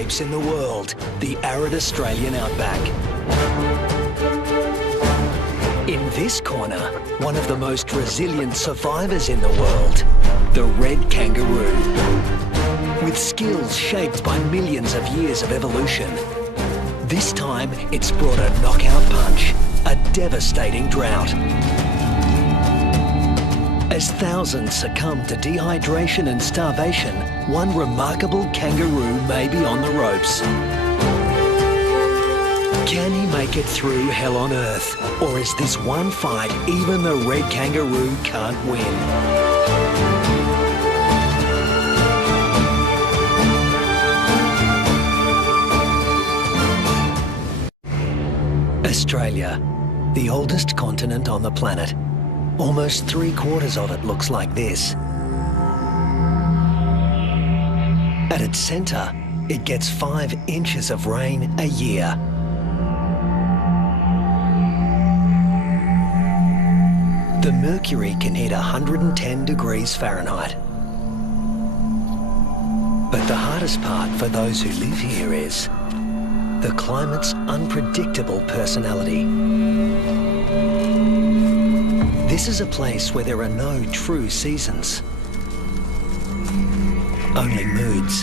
landscapes in the world, the arid Australian outback. In this corner, one of the most resilient survivors in the world, the red kangaroo. With skills shaped by millions of years of evolution, this time it's brought a knockout punch, a devastating drought. As thousands succumb to dehydration and starvation, one remarkable kangaroo may be on the ropes. Can he make it through hell on earth? Or is this one fight even the red kangaroo can't win? Australia, the oldest continent on the planet. Almost 3/4 of it looks like this. At its centre, it gets 5 inches of rain a year. The mercury can hit 110 degrees Fahrenheit. But the hardest part for those who live here is the climate's unpredictable personality. This is a place where there are no true seasons, only moods.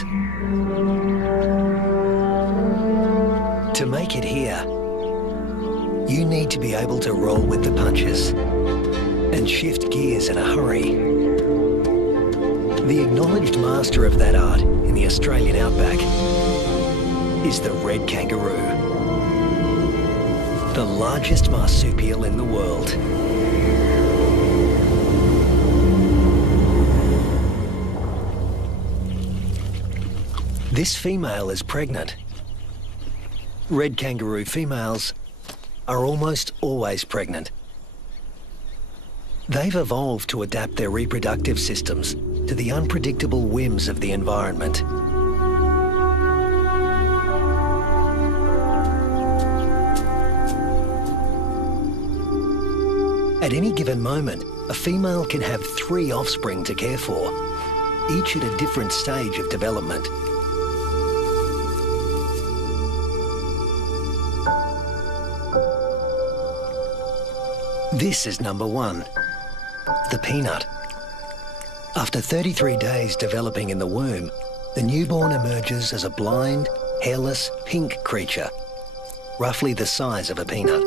To make it here, you need to be able to roll with the punches and shift gears in a hurry. The acknowledged master of that art in the Australian outback is the red kangaroo, the largest marsupial in the world. This female is pregnant. Red kangaroo females are almost always pregnant. They've evolved to adapt their reproductive systems to the unpredictable whims of the environment. At any given moment, a female can have 3 offspring to care for, each at a different stage of development. This is number 1, the peanut. After 33 days developing in the womb, the newborn emerges as a blind, hairless, pink creature, roughly the size of a peanut.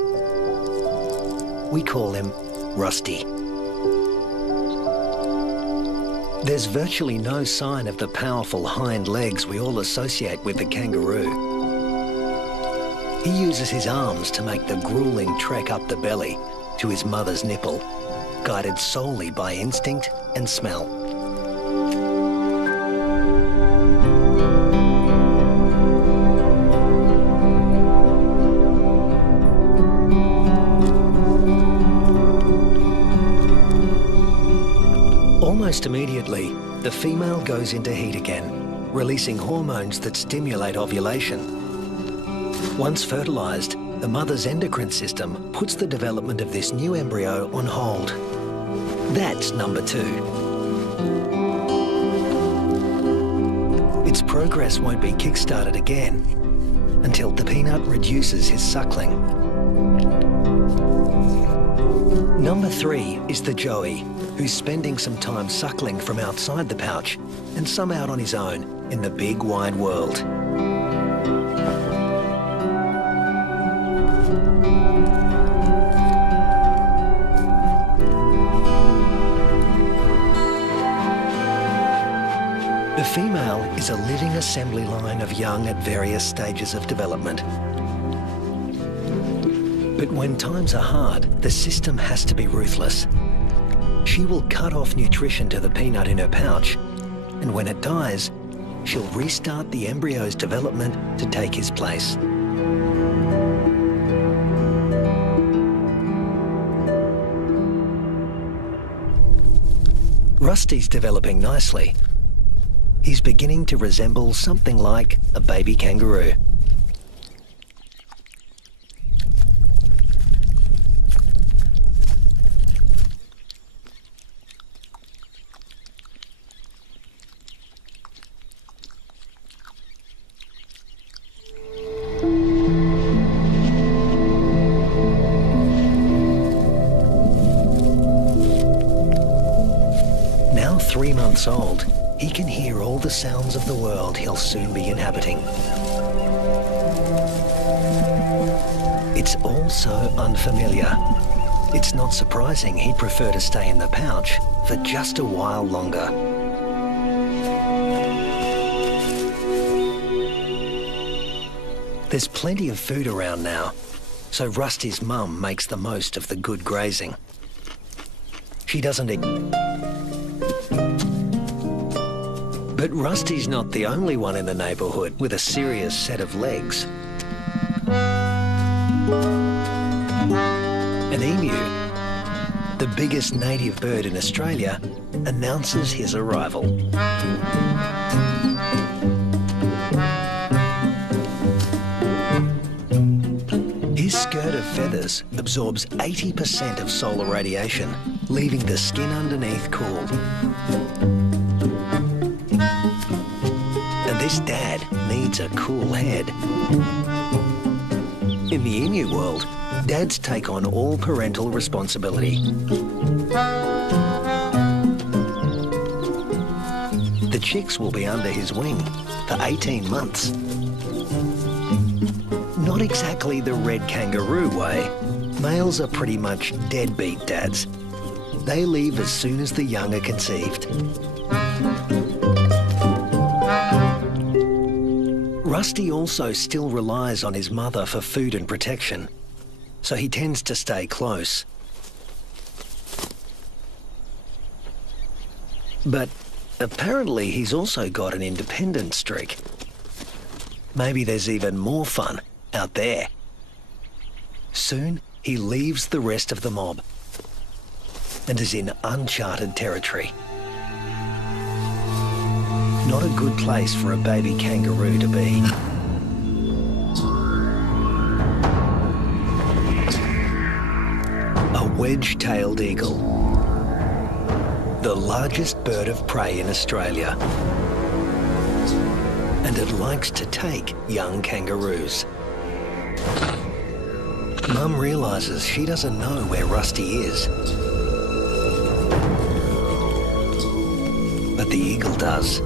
We call him Rusty. There's virtually no sign of the powerful hind legs we all associate with the kangaroo. He uses his arms to make the grueling trek up the belly to his mother's nipple, guided solely by instinct and smell. Almost immediately, the female goes into heat again, releasing hormones that stimulate ovulation. Once fertilized, the mother's endocrine system puts the development of this new embryo on hold. That's number 2. Its progress won't be kick-started again until the peanut reduces his suckling. Number 3 is the joey, who's spending some time suckling from outside the pouch and some out on his own in the big wide world. The female is a living assembly line of young at various stages of development. But when times are hard, the system has to be ruthless. She will cut off nutrition to the peanut in her pouch, and when it dies, she'll restart the embryo's development to take his place. Rusty's developing nicely. He's beginning to resemble something like a baby kangaroo. months old, he can hear all the sounds of the world he'll soon be inhabiting. It's all so unfamiliar. It's not surprising he'd prefer to stay in the pouch for just a while longer. There's plenty of food around now, so Rusty's mum makes the most of the good grazing. She doesn't eat. But Rusty's not the only one in the neighbourhood with a serious set of legs. An emu, the biggest native bird in Australia, announces his arrival. His skirt of feathers absorbs 80% of solar radiation, leaving the skin underneath cool. And this dad needs a cool head. In the emu world, dads take on all parental responsibility. The chicks will be under his wing for 18 months. Not exactly the red kangaroo way. Males are pretty much deadbeat dads. They leave as soon as the young are conceived. Rusty also still relies on his mother for food and protection, so he tends to stay close. But apparently he's also got an independent streak. Maybe there's even more fun out there. Soon he leaves the rest of the mob and is in uncharted territory. Not a good place for a baby kangaroo to be. A wedge-tailed eagle, the largest bird of prey in Australia. And it likes to take young kangaroos. Mum realises she doesn't know where Rusty is. But the eagle does.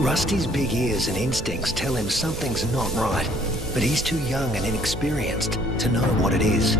Rusty's big ears and instincts tell him something's not right, but he's too young and inexperienced to know what it is.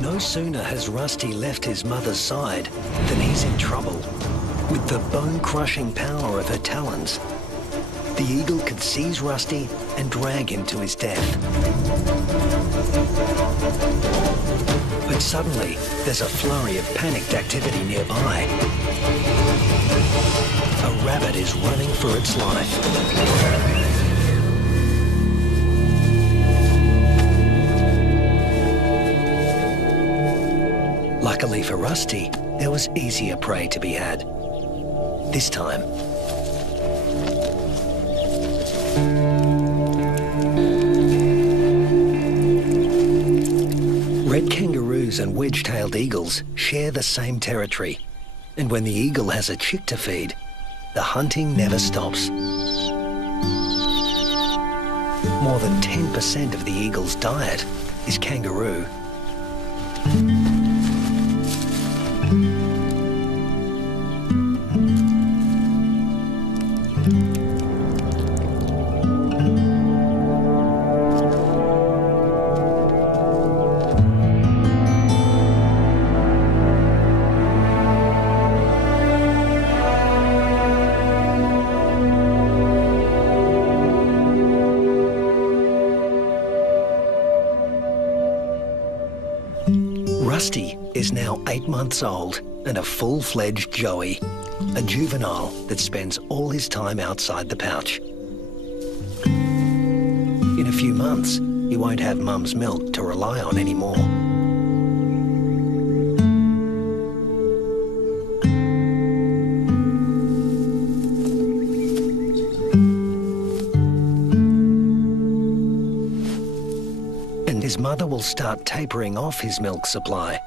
No sooner has Rusty left his mother's side than he's in trouble. With the bone-crushing power of her talons, the eagle could seize Rusty and drag him to his death. But suddenly, there's a flurry of panicked activity nearby. A rabbit is running for its life. Luckily for Rusty, there was easier prey to be had. This time, red kangaroos and wedge-tailed eagles share the same territory. And when the eagle has a chick to feed, the hunting never stops. More than 10% of the eagle's diet is kangaroo. Rusty is now 8 months old and a full-fledged joey, a juvenile that spends all his time outside the pouch. In a few months, he won't have Mum's milk to rely on anymore. his mother will start tapering off his milk supply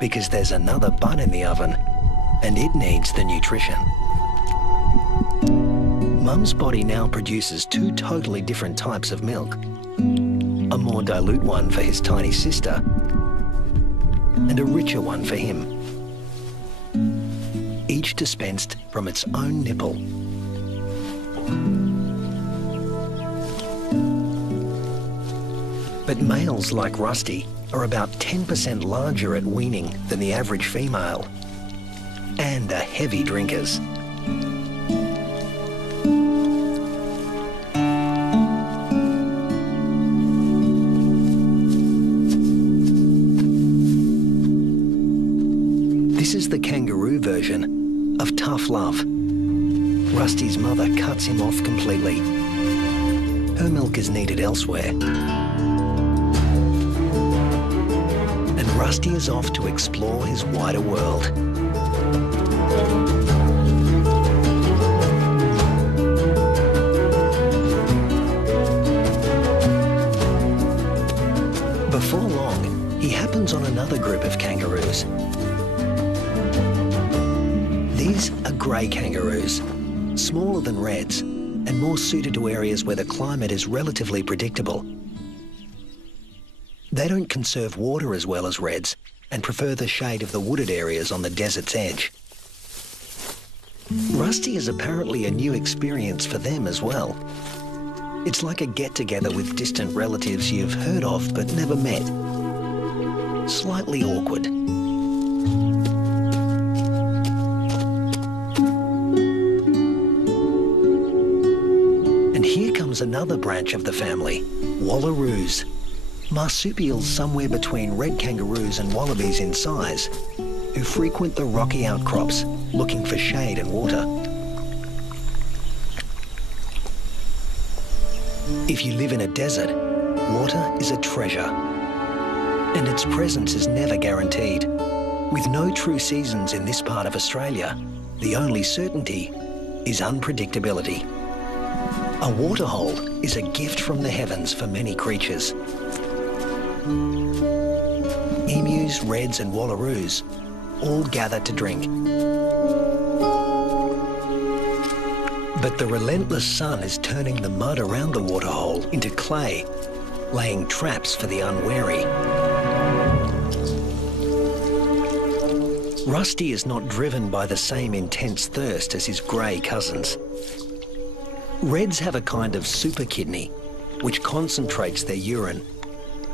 because there's another bun in the oven and it needs the nutrition. Mum's body now produces two totally different types of milk. A more dilute one for his tiny sister and a richer one for him. Each dispensed from its own nipple. But males like Rusty are about 10% larger at weaning than the average female and are heavy drinkers. This is the kangaroo version of tough love. Rusty's mother cuts him off completely. Her milk is needed elsewhere. And Rusty is off to explore his wider world. Before long, he happens on another group of kangaroos. These are grey kangaroos, smaller than reds and more suited to areas where the climate is relatively predictable. They don't conserve water as well as reds and prefer the shade of the wooded areas on the desert's edge. Rusty is apparently a new experience for them as well. It's like a get-together with distant relatives you've heard of but never met. Slightly awkward. And here comes another branch of the family, wallaroos. Marsupials somewhere between red kangaroos and wallabies in size, who frequent the rocky outcrops looking for shade and water. If you live in a desert, water is a treasure, and its presence is never guaranteed. With no true seasons in this part of Australia, the only certainty is unpredictability. A waterhole is a gift from the heavens for many creatures. Emus, reds and wallaroos all gather to drink. But the relentless sun is turning the mud around the waterhole into clay, laying traps for the unwary. Rusty is not driven by the same intense thirst as his grey cousins. Reds have a kind of super kidney, which concentrates their urine,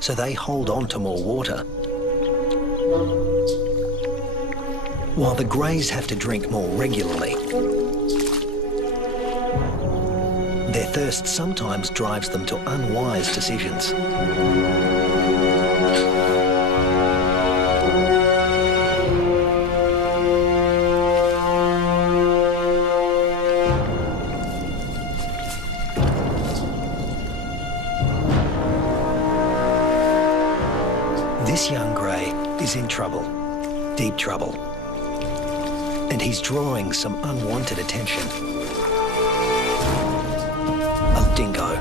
so they hold on to more water. While the greys have to drink more regularly. Their thirst sometimes drives them to unwise decisions. This young grey is in trouble, deep trouble, and he's drawing some unwanted attention. A dingo.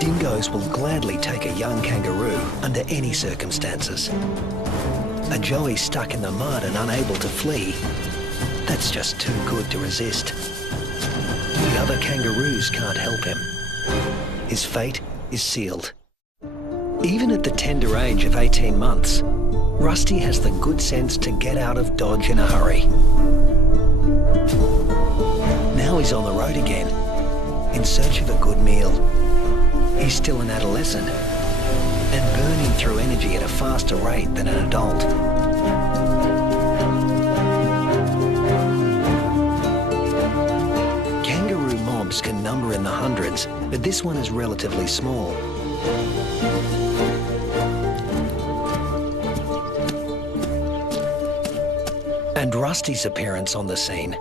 Dingoes will gladly take a young kangaroo under any circumstances. A joey stuck in the mud and unable to flee, that's just too good to resist. The other kangaroos can't help him. His fate is sealed. Even at the tender age of 18 months, Rusty has the good sense to get out of Dodge in a hurry. Now he's on the road again, in search of a good meal. He's still an adolescent and burning through energy at a faster rate than an adult. Kangaroo mobs can number in the hundreds, but this one is relatively small. And Rusty's appearance on the scene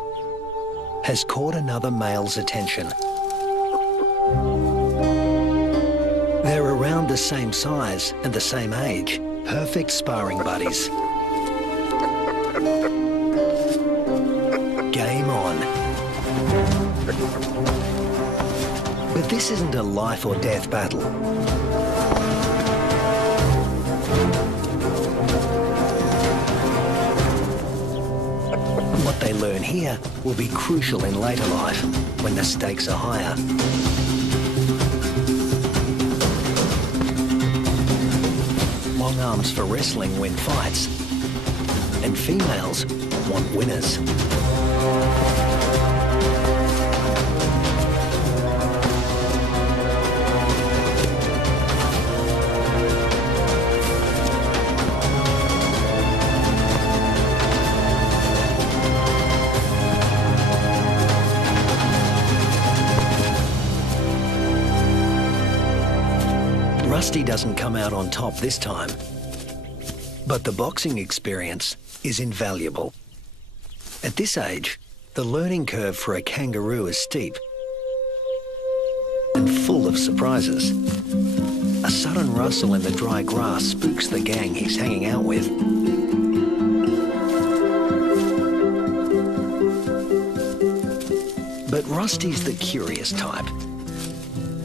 has caught another male's attention. They're around the same size and the same age, perfect sparring buddies. Game on. But this isn't a life or death battle. What they learn here will be crucial in later life, when the stakes are higher. Long arms for wrestling win fights, and females want winners. Rusty doesn't come out on top this time, but the boxing experience is invaluable. At this age, the learning curve for a kangaroo is steep and full of surprises. A sudden rustle in the dry grass spooks the gang he's hanging out with. But Rusty's the curious type.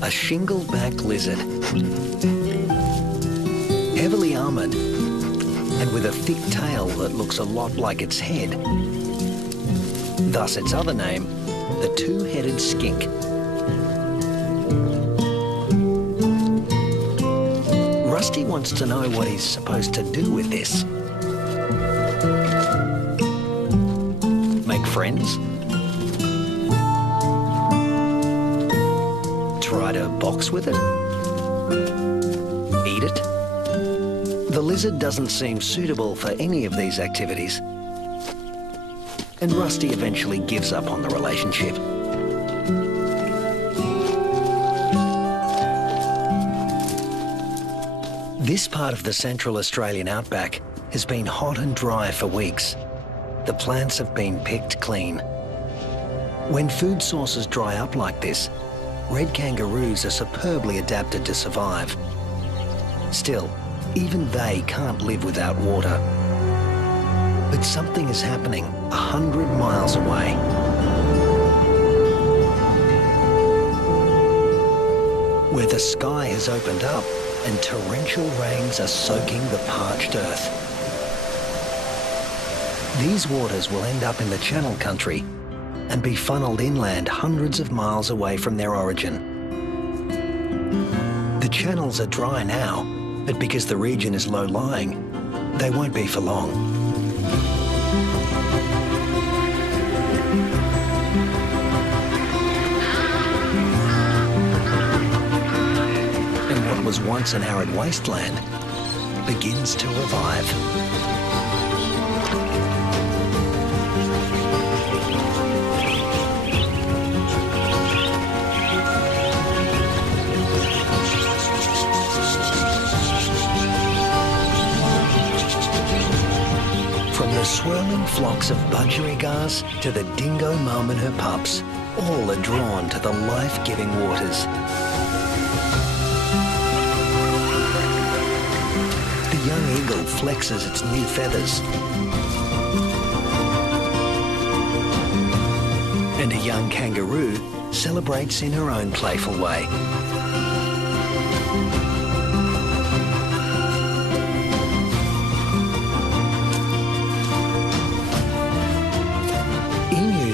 A shingle-back lizard, heavily armoured and with a thick tail that looks a lot like its head. Thus its other name, the two-headed skink. Rusty wants to know what he's supposed to do with this. Make friends? Try to box with it? Eat it? The lizard doesn't seem suitable for any of these activities, and Rusty eventually gives up on the relationship. This part of the Central Australian outback has been hot and dry for weeks. The plants have been picked clean. When food sources dry up like this, red kangaroos are superbly adapted to survive. Still, even they can't live without water. But something is happening 100 miles away. Where the sky has opened up and torrential rains are soaking the parched earth. These waters will end up in the Channel Country and be funneled inland hundreds of miles away from their origin. The channels are dry now, but because the region is low-lying, they won't be for long. And what was once an arid wasteland begins to revive. Swirling flocks of budgerigars to the dingo mum and her pups, all are drawn to the life-giving waters. The young eagle flexes its new feathers, and a young kangaroo celebrates in her own playful way.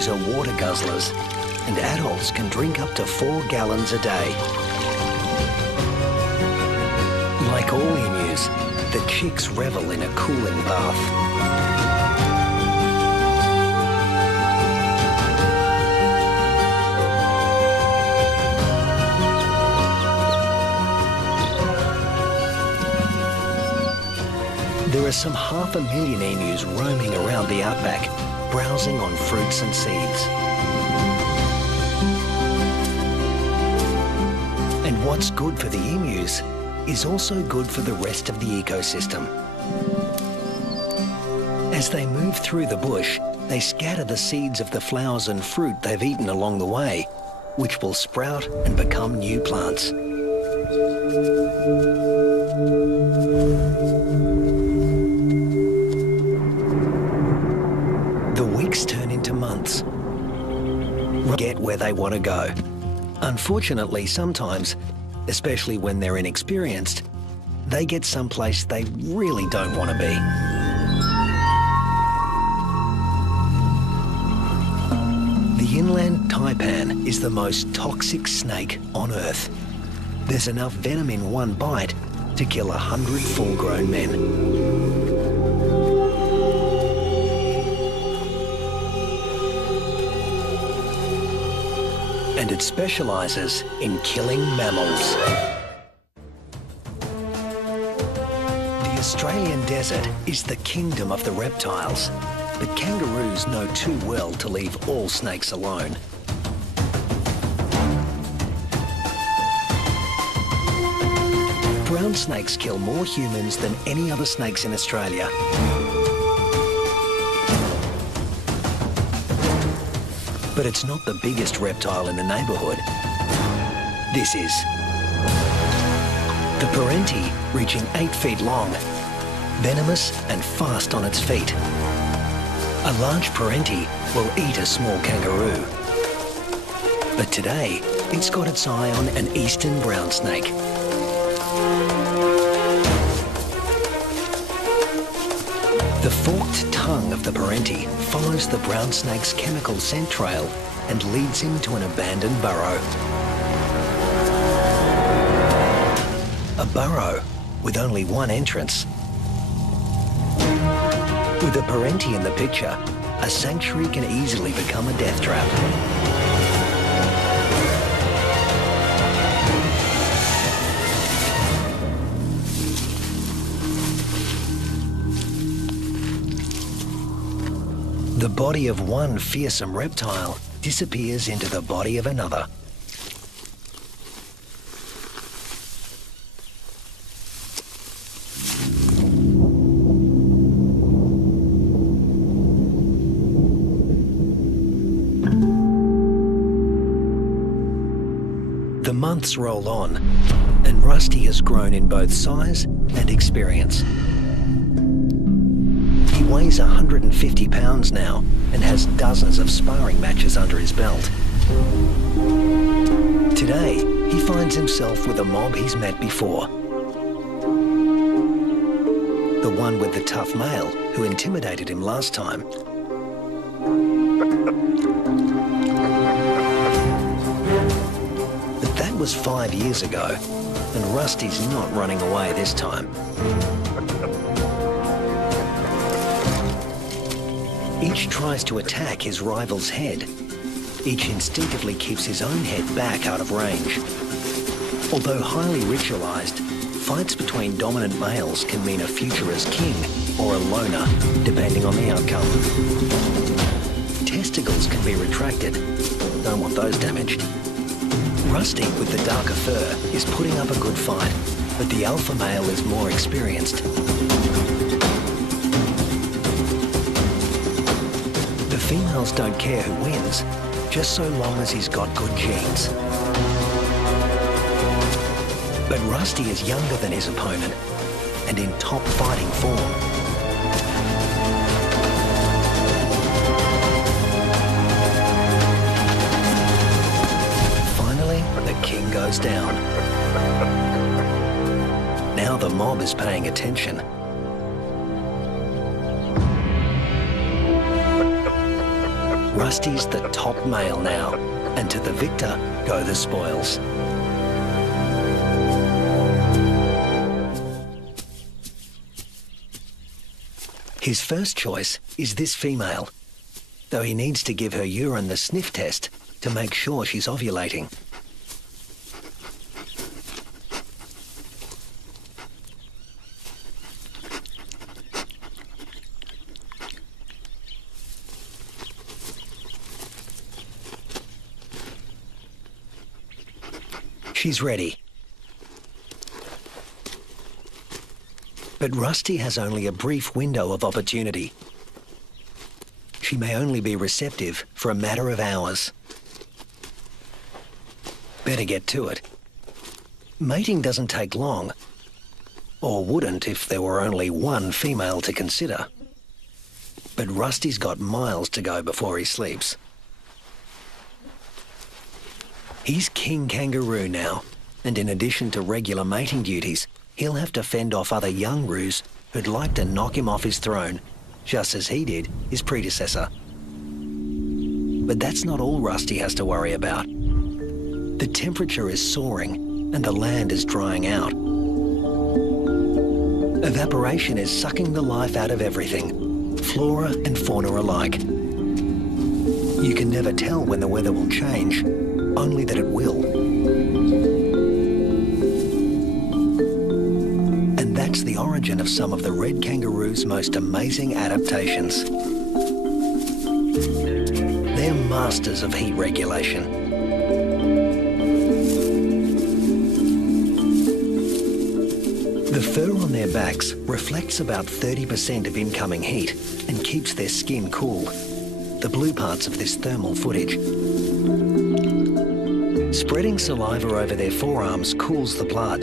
Are water guzzlers, and adults can drink up to 4 gallons a day. Like all emus, the chicks revel in a cooling bath. There are some 500,000 emus roaming around the outback, browsing on fruits and seeds. And what's good for the emus is also good for the rest of the ecosystem. As they move through the bush, they scatter the seeds of the flowers and fruit they've eaten along the way, which will sprout and become new plants. The weeks turn into months. Get where they want to go. Unfortunately, sometimes, especially when they're inexperienced, they get someplace they really don't want to be. The inland taipan is the most toxic snake on Earth. There's enough venom in one bite to kill 100 full-grown men. And it specialises in killing mammals. The Australian desert is the kingdom of the reptiles, but kangaroos know too well to leave all snakes alone. Brown snakes kill more humans than any other snakes in Australia. But it's not the biggest reptile in the neighbourhood. This is. The Parenti, reaching 8 feet long, venomous and fast on its feet. A large Parenti will eat a small kangaroo. But today, it's got its eye on an eastern brown snake. The forked tongue of the Parenti follows the brown snake's chemical scent trail and leads him to an abandoned burrow. A burrow with only one entrance. With a Parenti in the picture, a sanctuary can easily become a death trap. The body of one fearsome reptile disappears into the body of another. The months roll on, and Rusty has grown in both size and experience. He weighs 150 pounds now and has dozens of sparring matches under his belt. Today, he finds himself with a mob he's met before. The one with the tough male who intimidated him last time. But that was 5 years ago, and Rusty's not running away this time. Each tries to attack his rival's head. Each instinctively keeps his own head back out of range. Although highly ritualized, fights between dominant males can mean a future as king or a loner, depending on the outcome. Testicles can be retracted. Don't want those damaged. Rusty, with the darker fur, is putting up a good fight, but the alpha male is more experienced. The females don't care who wins, just so long as he's got good genes. But Rusty is younger than his opponent and in top fighting form. Finally, the king goes down. Now the mob is paying attention. Rusty's the top male now, and to the victor go the spoils. His first choice is this female, though he needs to give her urine the sniff test to make sure she's ovulating. She's ready. But Rusty has only a brief window of opportunity. She may only be receptive for a matter of hours. Better get to it. Mating doesn't take long, or wouldn't if there were only one female to consider. But Rusty's got miles to go before he sleeps. He's King Kangaroo now, and in addition to regular mating duties, he'll have to fend off other young roos who'd like to knock him off his throne, just as he did his predecessor. But that's not all Rusty has to worry about. The temperature is soaring and the land is drying out. Evaporation is sucking the life out of everything, flora and fauna alike. You can never tell when the weather will change, only that it will. And that's the origin of some of the red kangaroo's most amazing adaptations. They're masters of heat regulation. The fur on their backs reflects about 30% of incoming heat and keeps their skin cool, the blue parts of this thermal footage. Spreading saliva over their forearms cools the blood,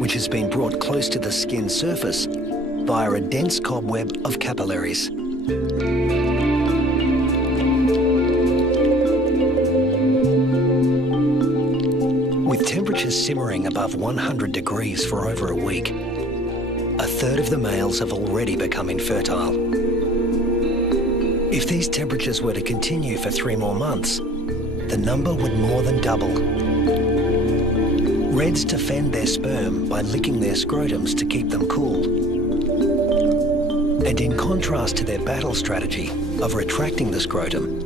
which has been brought close to the skin surface via a dense cobweb of capillaries. With temperatures simmering above 100 degrees for over a week, a third of the males have already become infertile. If these temperatures were to continue for 3 more months, the number would more than double. Reds defend their sperm by licking their scrotums to keep them cool. And in contrast to their battle strategy of retracting the scrotum,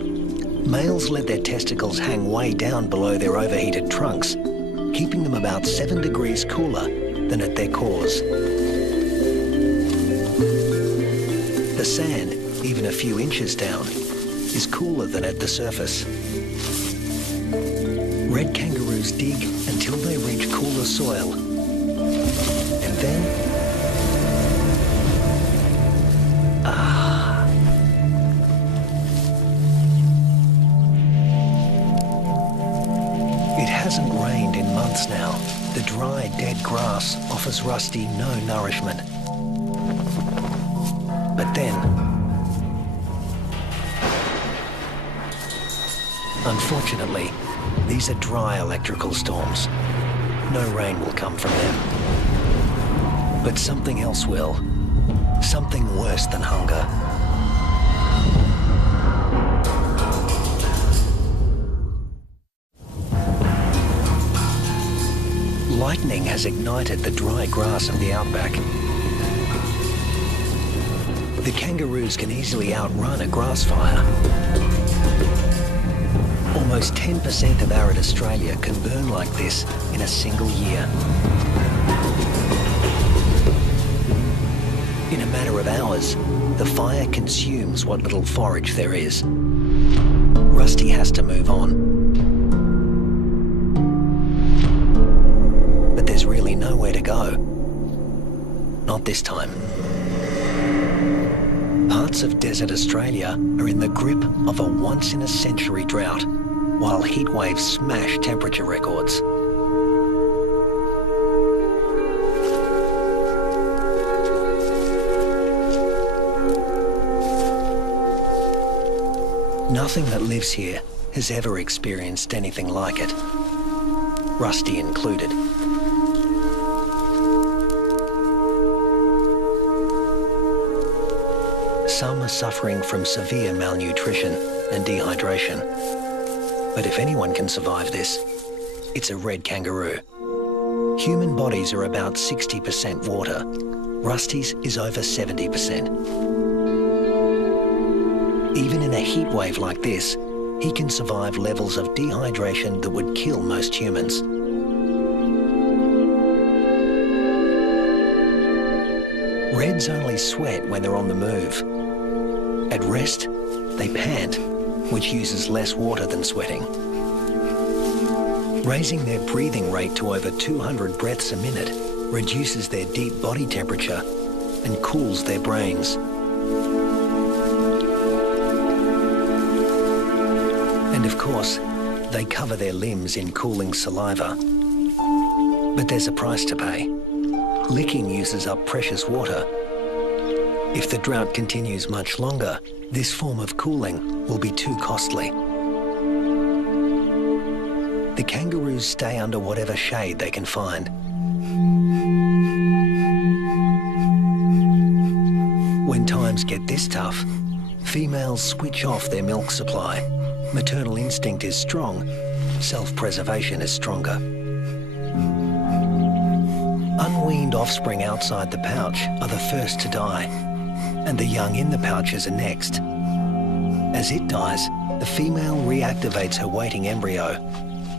males let their testicles hang way down below their overheated trunks, keeping them about 7 degrees cooler than at their cores. The sand, even a few inches down, is cooler than at the surface. Red kangaroos dig until they reach cooler soil, and then it hasn't rained in months now. The dry, dead grass offers Rusty no nourishment. But then, unfortunately, these are dry electrical storms. No rain will come from them. But something else will. Something worse than hunger. Lightning has ignited the dry grass of the outback. The kangaroos can easily outrun a grass fire. Almost 10% of arid Australia can burn like this in a single year. In a matter of hours, the fire consumes what little forage there is. Rusty has to move on. But there's really nowhere to go. Not this time. Parts of desert Australia are in the grip of a once-in-a-century drought, while heat waves smash temperature records. Nothing that lives here has ever experienced anything like it, Rusty included. Some are suffering from severe malnutrition and dehydration. But if anyone can survive this, it's a red kangaroo. Human bodies are about 60% water. Rusty's is over 70%. Even in a heat wave like this, he can survive levels of dehydration that would kill most humans. Reds only sweat when they're on the move. At rest, they pant, which uses less water than sweating. Raising their breathing rate to over 200 breaths a minute reduces their deep body temperature and cools their brains. And of course, they cover their limbs in cooling saliva. But there's a price to pay. Licking uses up precious water. If the drought continues much longer, this form of cooling will be too costly. The kangaroos stay under whatever shade they can find. When times get this tough, females switch off their milk supply. Maternal instinct is strong, self-preservation is stronger. Unweaned offspring outside the pouch are the first to die, and the young in the pouches are next. As it dies, the female reactivates her waiting embryo,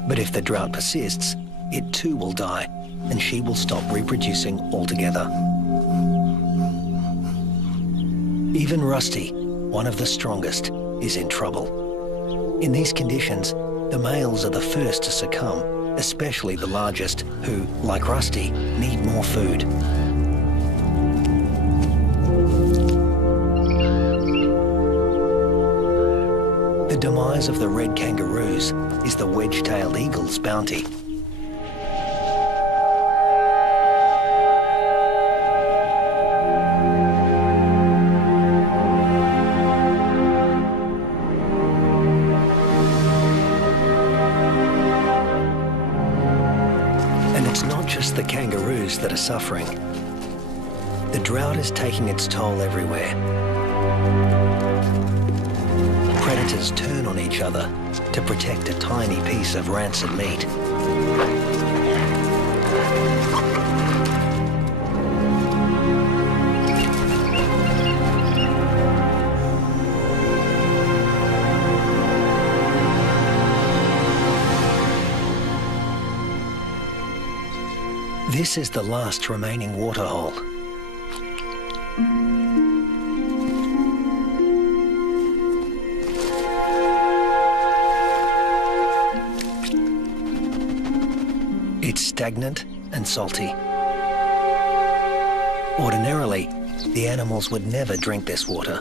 but if the drought persists, it too will die, and she will stop reproducing altogether. Even Rusty, one of the strongest, is in trouble. In these conditions, the males are the first to succumb, especially the largest, who, like Rusty, need more food. The demise of the red kangaroos is the wedge-tailed eagle's bounty. And it's not just the kangaroos that are suffering. The drought is taking its toll everywhere. Predators turn on each other to protect a tiny piece of rancid meat. This is the last remaining waterhole. It's stagnant and salty. Ordinarily, the animals would never drink this water.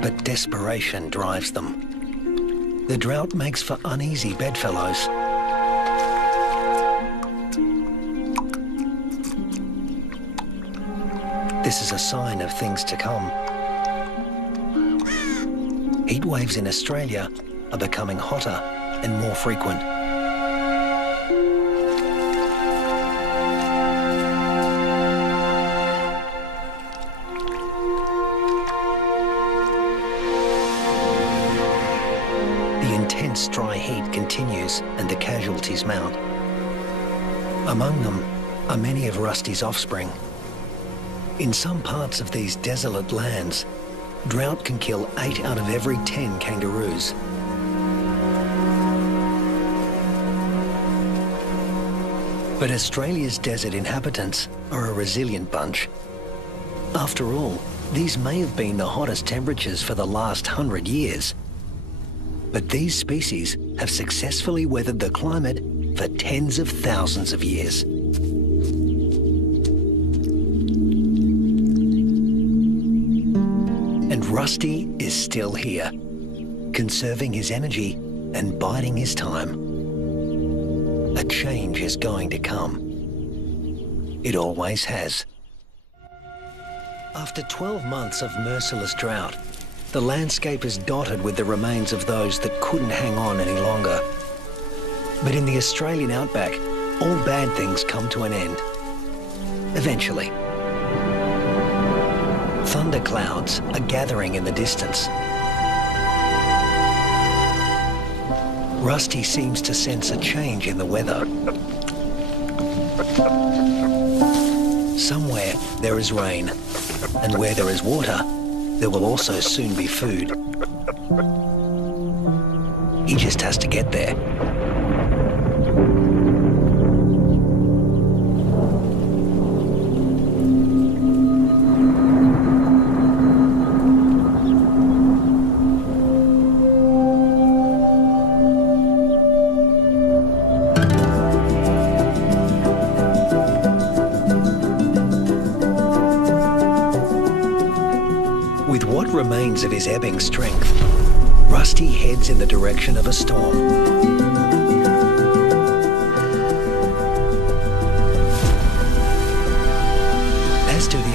But desperation drives them. The drought makes for uneasy bedfellows. This is a sign of things to come. Heat waves in Australia are becoming hotter and more frequent. The intense dry heat continues and the casualties mount. Among them are many of Rusty's offspring. In some parts of these desolate lands, drought can kill 8 out of every 10 kangaroos. But Australia's desert inhabitants are a resilient bunch. After all, these may have been the hottest temperatures for the last 100 years. But these species have successfully weathered the climate for tens of thousands of years. And Rusty is still here, conserving his energy and biding his time. A change is going to come. It always has. After 12 months of merciless drought, the landscape is dotted with the remains of those that couldn't hang on any longer. But in the Australian outback, all bad things come to an end. Eventually. Thunderclouds are gathering in the distance. Rusty seems to sense a change in the weather. Somewhere there is rain, and where there is water, there will also soon be food. He just has to get there. With what remains of his ebbing strength, Rusty heads in the direction of a storm.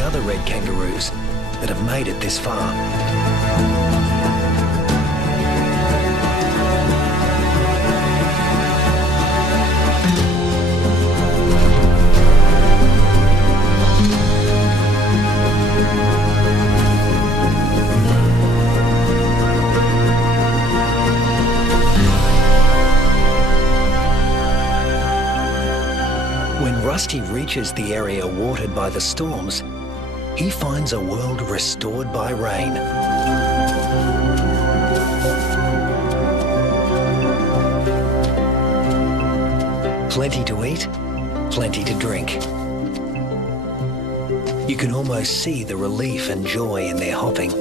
the other red kangaroos that have made it this far. When Rusty reaches the area watered by the storms, he finds a world restored by rain. Plenty to eat, plenty to drink. You can almost see the relief and joy in their hopping.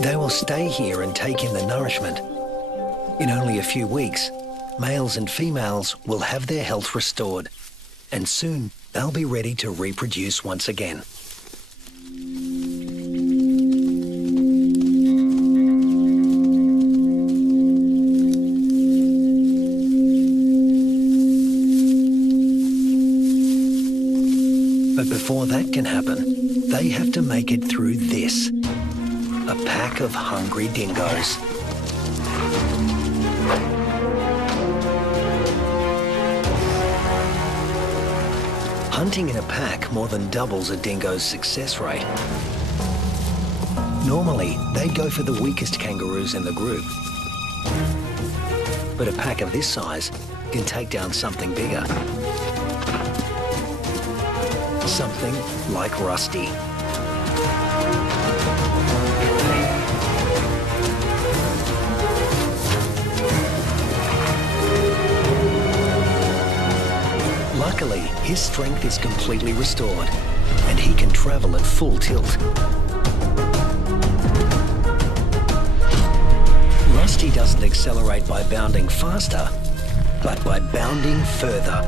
They will stay here and take in the nourishment. In only a few weeks, males and females will have their health restored, and soon they'll be ready to reproduce once again. But before that can happen, they have to make it through this. A pack of hungry dingoes. Hunting in a pack more than doubles a dingo's success rate. Normally, they'd go for the weakest kangaroos in the group. But a pack of this size can take down something bigger. Something like Rusty. Luckily, his strength is completely restored, and he can travel at full tilt. Rusty doesn't accelerate by bounding faster, but by bounding further.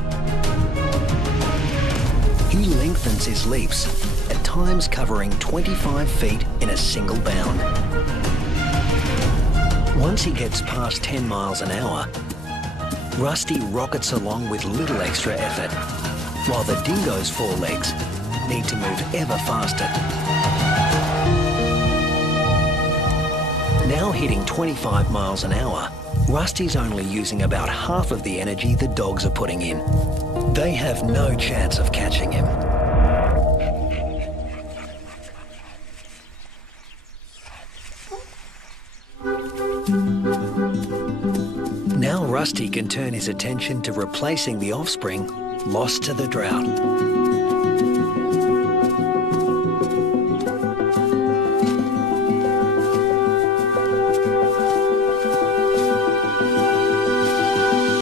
He lengthens his leaps, at times covering 25 feet in a single bound. Once he gets past 10 miles an hour, Rusty rockets along with little extra effort, while the dingo's forelegs need to move ever faster. Now hitting 25 miles an hour, Rusty's only using about half of the energy the dogs are putting in. They have no chance of catching him. Now Rusty can turn his attention to replacing the offspring lost to the drought.